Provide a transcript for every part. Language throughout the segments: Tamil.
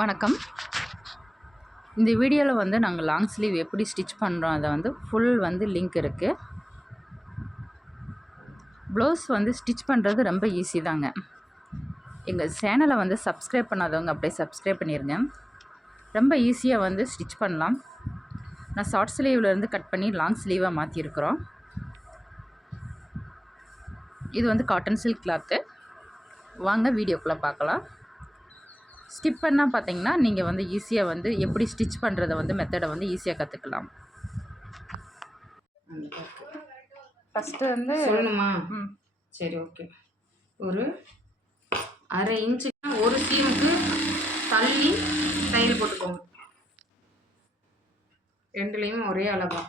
வணக்கம். இந்த வீடியோவில் வந்து நாங்கள் லாங் ஸ்லீவ் எப்படி ஸ்டிச் பண்ணுறோம் அதை வந்து ஃபுல் வந்து லிங்க் இருக்குது. ப்ளவுஸ் வந்து ஸ்டிச் பண்ணுறது ரொம்ப ஈஸி தாங்க. எங்கள் சேனலை வந்து சப்ஸ்கிரைப் பண்ணாதவங்க அப்படியே சப்ஸ்கிரைப் பண்ணிடுங்க. ரொம்ப ஈஸியாக வந்து ஸ்டிச் பண்ணலாம். நான் ஷார்ட் ஸ்லீவ்லேருந்து கட் பண்ணி லாங் ஸ்லீவாக மாற்றிருக்கிறோம். இது வந்து காட்டன் சில்க் கிளாத்து. வாங்க வீடியோக்குள்ளே பார்க்கலாம். ஸ்டிச் பண்ணால் பார்த்தீங்கன்னா நீங்கள் வந்து ஈஸியாக வந்து எப்படி ஸ்டிச் பண்ணுறதை வந்து மெத்தடை வந்து ஈஸியாக கற்றுக்கலாம். ஃபஸ்ட்டு வந்து சொல்லணுமா? சரி, ஓகே. ஒரு அரை இன்ச்சு ஒரு சீமுக்கு தள்ளி தையல் போட்டுக்கோங்க. ரெண்டுலேயும் ஒரே அளவா.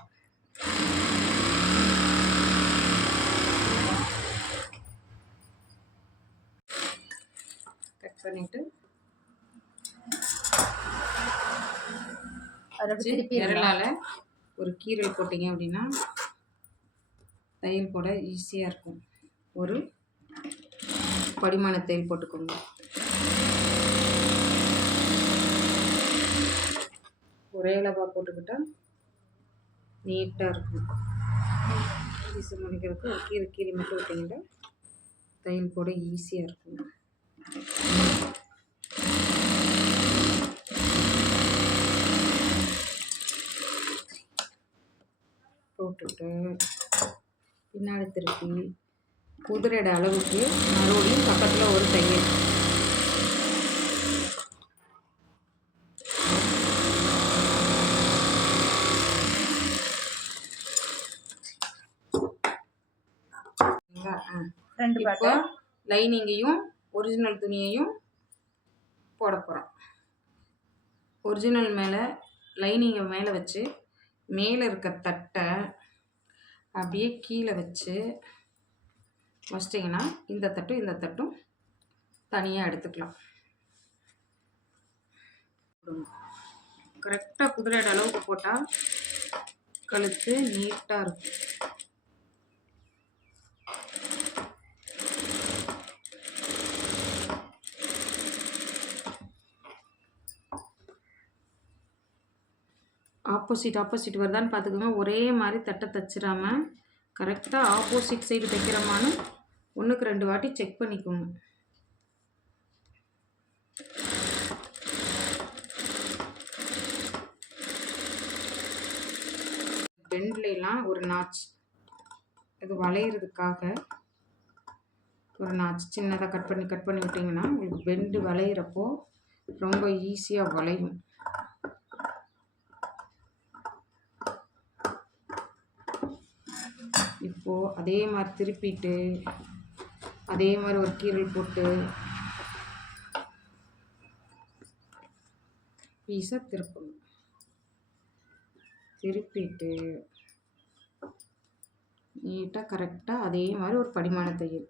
கட் பண்ணிவிட்டு விரலால் ஒரு கீரல் போட்டிங்க அப்படின்னா தையல் போட ஈஸியாக இருக்கும். ஒரு படிமான தையல் போட்டுக்கோங்க. ஒரே அளவாக போட்டுக்கிட்டால் நீட்டாக இருக்கும். ஈஸி முடிக்கிறதுக்கு ஒரு கீரை மட்டும் விட்டிங்கன்னா தையல் போட ஈஸியாக இருக்கும். போட்டுட்டு பின்னாடி திருப்பி குதிரையோட அளவுக்கு மறுபடியும் பக்கத்தில் ஒரு தையல். இப்போ லைனிங்கையும் ஒரிஜினல் துணியையும் போட போகிறோம். ஒரிஜினல் மேலே லைனிங்கை மேலே வச்சு மேலே இருக்க தட்டை அப்படியே கீழே வச்சிட்டிங்கன்னா இந்த தட்டும் தனியாக எடுத்துக்கலாம். கரெக்டாக குதிரையோட அளவுக்கு போட்டால் கழுத்து நீட்டாக இருக்கும். ஆப்போசிட் வருதான்னு பார்த்துக்கோங்க. ஒரே மாதிரி தட்டை தைச்சிடாமல் கரெக்டாக ஆப்போசிட் சைடு தைக்கிறோமான்னு 1க்கு 2 வாட்டி செக் பண்ணிக்கோங்க. பெண்ட்லாம் ஒரு நாச், இது வளையிறதுக்காக ஒரு நாச் சின்னதாக கட் பண்ணி விட்டிங்கன்னா உங்களுக்கு பெண்டு வளையிறப்போ ரொம்ப ஈஸியாக வளையும். இப்போது அதே மாதிரி திருப்பிட்டு அதே மாதிரி ஒரு கீரல் போட்டு பீஸை திருப்பணும். திருப்பிட்டு நீட்டாக கரெக்டாக அதே மாதிரி ஒரு படிமான தையல்.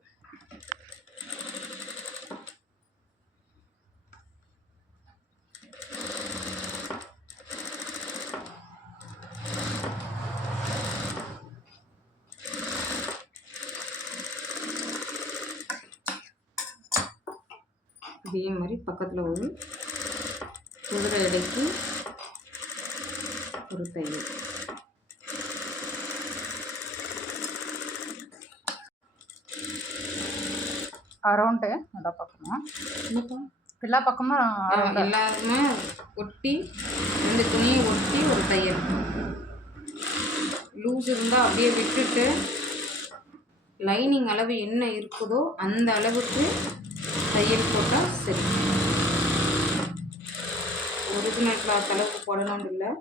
இதே மாதிரி பக்கத்தில் ஒரு குதிரை எடைக்கு ஒரு தையல். அரௌண்டு எல்லா பக்கமும் எல்லாருமே ஒட்டி 2 துணியை ஒட்டி ஒரு தையல். லூஸ் இருந்தால் அப்படியே விட்டுட்டு லைனிங் அளவு என்ன இருக்குதோ அந்த அளவுக்கு தையல் போட்டால் சரி. ஒரிஜினல் கிளாத் அளவுக்கு போடணும்னு இல்லை,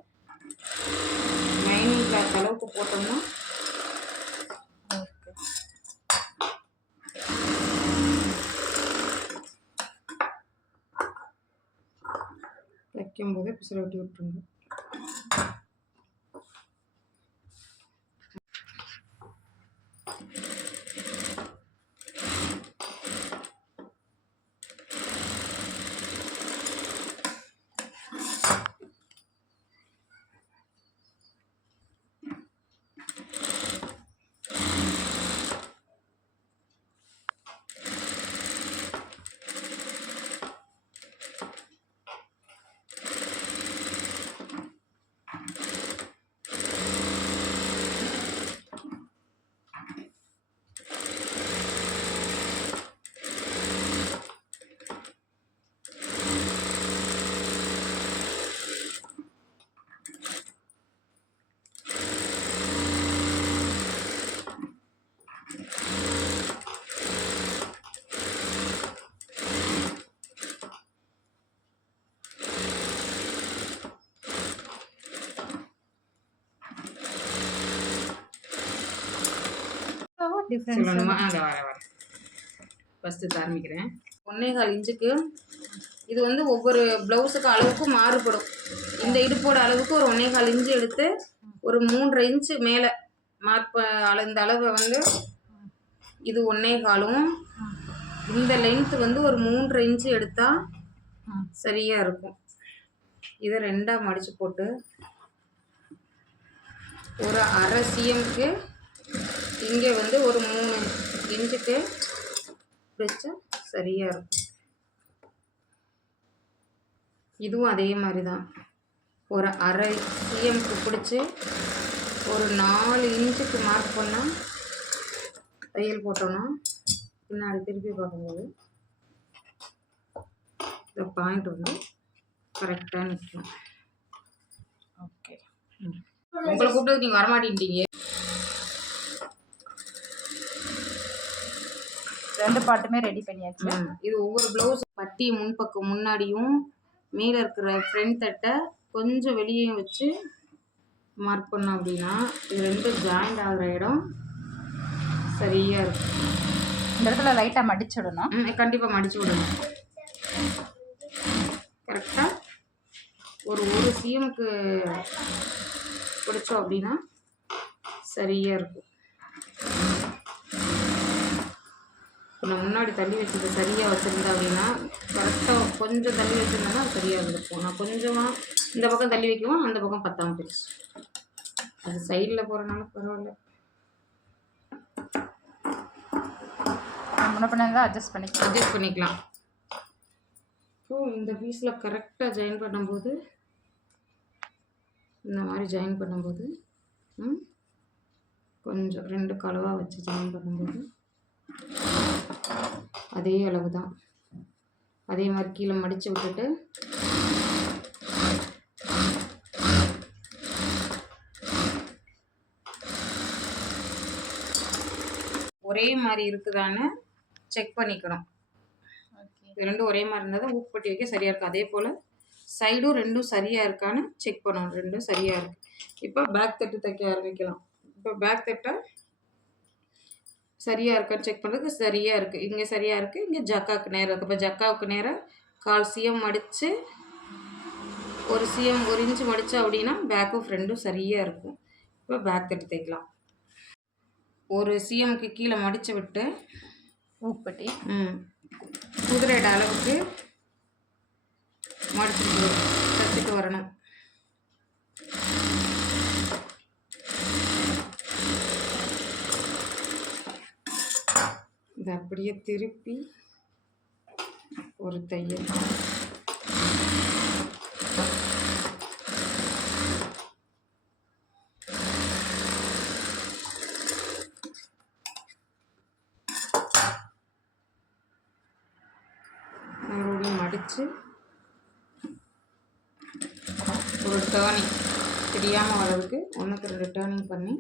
லைனிங் கிளாத் அளவுக்கு போட்டோம்னா வைக்கும்போதே பிசற விட்டு விட்டுருங்க. டிஃப்ரென்ஸ் சொல்லணுமா? அங்கே வரேன். ஃபஸ்ட்டு ஆரம்பிக்கிறேன். 1.25 இன்ச்சுக்கு இது வந்து ஒவ்வொரு ப்ளவுஸுக்கு அளவுக்கு மாறுபடும். இந்த இடுப்போட அளவுக்கு ஒரு 1.25 இன்ச்சு எடுத்து ஒரு 3.5 இன்ச்சு மேலே இந்த அளவை வந்து இது 1.25ம் இந்த லென்த்து வந்து ஒரு 3.5 இன்ச்சு எடுத்தால் சரியாக இருக்கும். இதை 2ஆக மடித்து போட்டு ஒரு அரை சிஎம்க்கு இங்கே வந்து ஒரு 3 இன்ச்சுக்கு வச்சா சரியாக இருக்கும். இதுவும் அதே மாதிரி தான் ஒரு அரை சிஎம்க்கு பிடிச்சி ஒரு 4 இன்ச்சுக்கு மார்க் பண்ணால் தையல் போட்டோன்னா பின்னாடி திருப்பி பார்க்கும்போது இந்த பாயிண்ட் வந்து கரெக்டாக நிற்கும். ஓகே. உங்களை கூப்பிட்டது நீங்கள் வரமாட்டேன்ட்டீங்க. 2 பார்ட்டுமே ரெடி பண்ணியாச்சு. இது ஒவ்வொரு ப்ளவுஸ் பட்டி முன்பக்கம் முன்னாடியும் மேலே இருக்கிற ஃப்ரண்ட் தட்டை கொஞ்சம் வெளியே வச்சு மார்க் பண்ணோம் அப்படின்னா இது 2 ஜாயிண்ட் ஆகிற இடம் சரியாக இருக்கும். இந்த இடத்துல லைட்டாக மடிச்சுடணும். கண்டிப்பாக மடிச்சு விடணும். கரெக்டாக ஒரு சிஎம்க்கு பிடிச்சோம் அப்படின்னா சரியாக இருக்கும். நான் முன்னாடி தள்ளி வச்சது சரியாக வச்சுருந்தேன் அப்படின்னா கரெக்டாக கொஞ்சம் தள்ளி வச்சுருந்தேன்னா சரியாக இருந்திருக்கும். நான் கொஞ்சமாக இந்த பக்கம் தள்ளி வைக்கவும் அந்த பக்கம் பத்தாமல் போயிடுச்சு. அது சைடில் போகிறனால பரவாயில்ல. முன்ன பின்ன தான் அட்ஜஸ்ட் பண்ணிக்கலாம். ஸோ இந்த பீஸில் கரெக்டாக ஜாயின் பண்ணும்போது இந்த மாதிரி ஜாயின் பண்ணும்போது கொஞ்சம் 2 கலவாக வச்சு ஜாயின் பண்ணும்போது அதே அளவு தான். அதே மாதிரி கீழே மடித்து விட்டுட்டு ஒரே மாதிரி இருக்குதான்னு செக் பண்ணிக்கணும். இது 2 ஒரே மாதிரி இருந்தால் தான் ஊக்குப்பட்டி வைக்க சரியாக இருக்கும். அதே போல் சைடும் 2 சரியாக இருக்கான்னு செக் பண்ணணும். 2 சரியாக இருக்குது. இப்போ பேக் தட்டு தைக்க ஆரம்பிக்கலாம். இப்போ பேக் தட்டை சரியாக இருக்கான்னு செக் பண்ணுறதுக்கு சரியாக இருக்குது. இங்கே சரியாக இருக்குது, இங்கே ஜக்காவுக்கு நேரம் இருக்குது. இப்போ ஜக்காவுக்கு நேரம் 1/4 சிஎம் மடித்து ஒரு சிஎம் 1 இன்ச்சு மடித்தா அப்படின்னா பேக்கும் ஃப்ரண்டும் சரியாக இருக்கும். இப்போ பேக் தட்டு தைக்கலாம். ஒரு சிஎம்க்கு கீழே மடித்து விட்டு ஊக்குப்பட்டி குதிரையோட அளவுக்கு மடிச்சுட்டு தைச்சிட்டு வரணும். இதை அப்படியே திருப்பி ஒரு தையல். மறுபடியும் மடித்து ஒரு டேர்னிங் தெரியாமல் வரதுக்கு 1க்கு 2 டேர்னிங் பண்ணி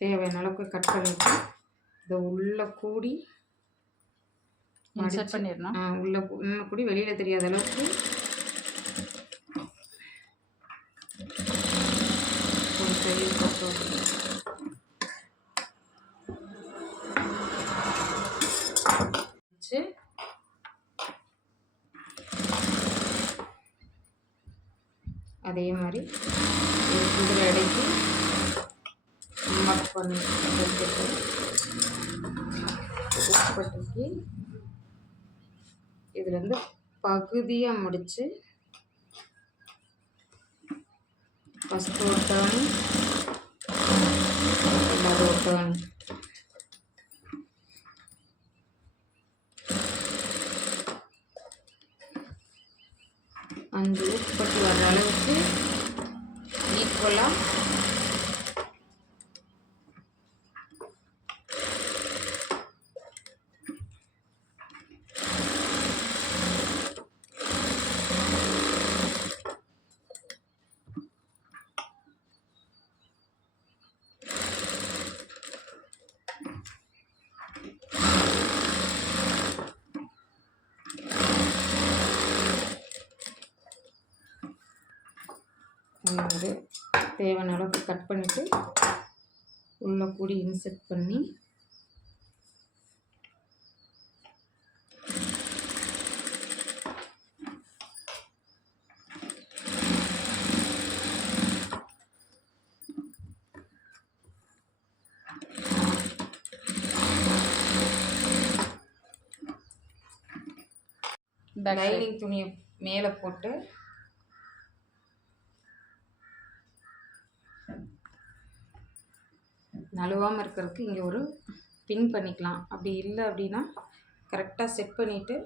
தேவையான அளவுக்கு கட் பண்ணிட்டு இதை உள்ளே கூடி இன்சர்ட் பண்ணிடணும். உள்ளே கூடி வெளியில் தெரியாத அளவுக்கு ஒரு தையல் போட்டு வச்சு அதே மாதிரி ஒரு குதிரை அடைக்கி மார்க் பண்ணி வச்சுட்டு ஊக்குப்பட்டிக்கு இதுலேருந்து பகுதியாக முடித்து ஃபஸ்ட்டு ஒரு டேர்னு, ரெண்டாவது ஒரு டேர்னு. அந்த ஊக்குப்பட்டி வர்ற அளவுக்கு ஈக்குவலாக அதே மாதிரி தேவையான அளவுக்கு கட் பண்ணிவிட்டு உள்ளே கூடி இன்செர்ட் பண்ணி லைனிங் துணியை மேலே போட்டு நழுவாமல் இருக்கிறதுக்கு இங்கே ஒரு பின் பண்ணிக்கலாம். அப்படி இல்லை அப்படின்னா கரெக்டாக செட் பண்ணிவிட்டு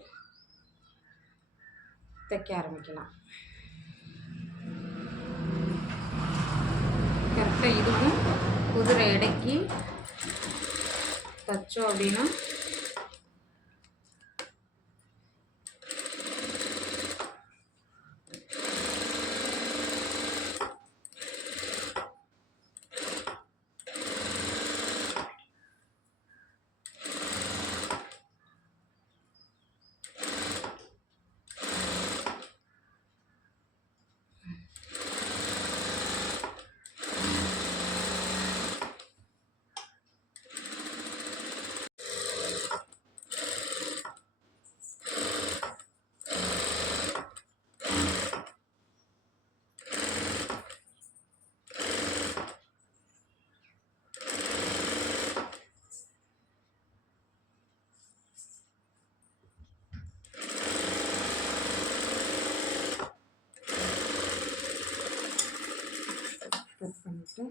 தைக்க ஆரம்பிக்கலாம். கரெக்டாக இதுவும் குதிரை எடைக்கு தைச்சோம் அப்படின்னா கட் பண்ணிவிட்டு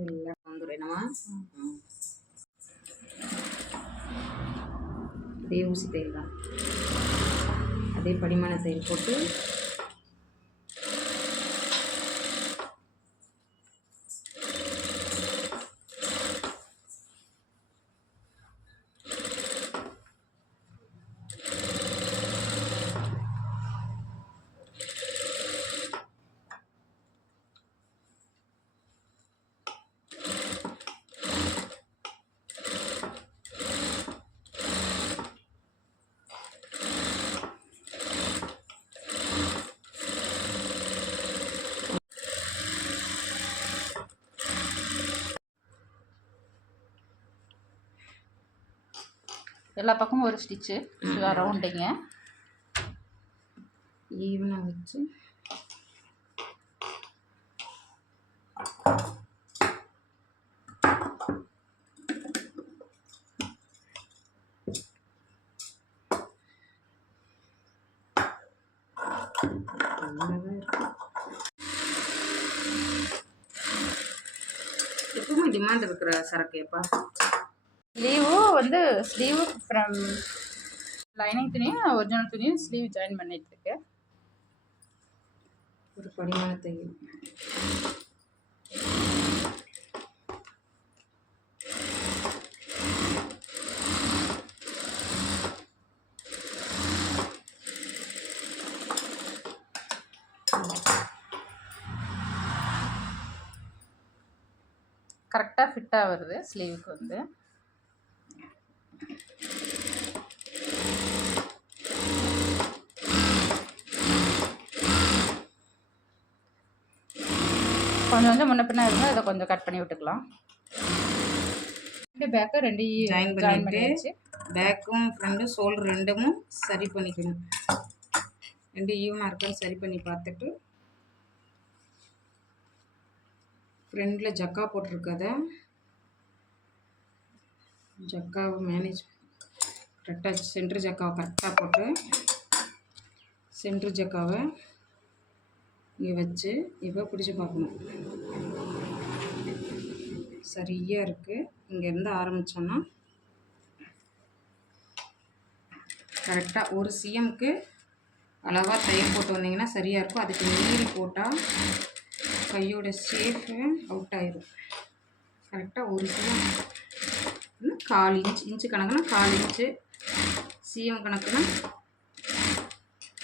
எல்லாம் வந்துடுறேனம்மா. அதே ஊசி தையல் தான், அதே படிமான தையல் போட்டு எல்லா பக்கமும் ஒரு ஸ்டிச்சு ரவுண்டிங்க ஈவனாக வச்சு எப்பவுமே டிமாண்ட் இருக்கிற சரக்குப்பா. ஸ்லீவு வந்து ஸ்லீவு ஃப்ரம் லைனிங் துணியும் ஒரிஜினல் துணியும் ஸ்லீவ் ஜாயின் பண்ணிட்டுருக்கு. ஒரு படிமான தையல் கரெக்டாக ஃபிட்டாக வருது ஸ்லீவுக்கு வந்து. கொஞ்சம் கொஞ்சம் முன்ன பின்னா இருந்தால் இதை கொஞ்சம் கட் பண்ணி விட்டுக்கலாம். ரெண்டு பேக்கை ரெண்டு ஜாயின் பண்ணியாச்சு. பேக்கும் ஃப்ரண்டும் ஷோல்டர் ரெண்டும் சரி பண்ணிக்கணும். ரெண்டு ஈவனாக இருக்கான்னு சரி பண்ணி பார்த்துட்டு ஃப்ரண்டில் ஜக்கா போட்டிருக்கத ஜக்காவை மேனேஜ் கரெக்டாக சென்ட்ரு ஜக்காவை கரெக்டாக போட்டு சென்ட்ரு ஜக்காவை இங்கே வச்சு இப்போ பிடிச்சி பார்க்கணும். சரியாக இருக்குது. இங்கேருந்து ஆரம்பித்தோன்னா கரெக்டாக ஒரு சிஎம்க்கு அளவாக தையல் போட்டு வந்தீங்கன்னா சரியாக இருக்கும். அதுக்கு மீறி போட்டால் கையோட ஷேப்பு அவுட் ஆயிடும். கரெக்டாக ஒரு சிஎம் 1/4 இன்ச்சு கணக்குனா 1/4 இன்ச்சு, சிஎம் கணக்குனா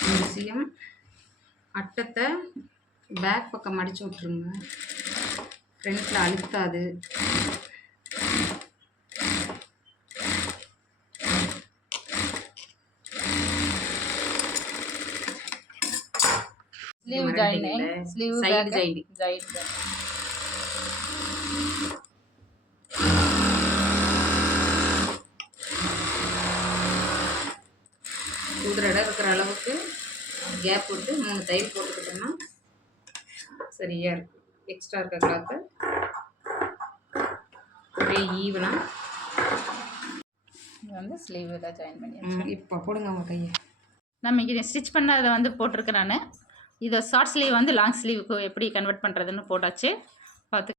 2 சிஎம். அட்டத்தை பேக் பக்கம் மடித்து விட்ருங்க, ஃப்ரண்ட்டில் அழுத்தாது. Joining sleeve side joining. உதிரடை இருக்கிற அளவுக்கு கேப் விட்டு 3 தையல் போட்டுக்கிட்டோம்னா சரியாக இருக்கும். எக்ஸ்ட்ரா இருக்க கிளாத்தை ஒரே ஈவனாக இது வந்து ஸ்லீவில் ஜாயின் பண்ணி இப்போ போடுங்க அவங்க கையை. நம்ம இங்கே ஸ்டிச் பண்ணதை வந்து போட்டிருக்கேன் நான். இதை ஷார்ட் ஸ்லீவ் வந்து லாங் ஸ்லீவுக்கு எப்படி கன்வெர்ட் பண்ணுறதுன்னு போட்டாச்சு. பார்த்து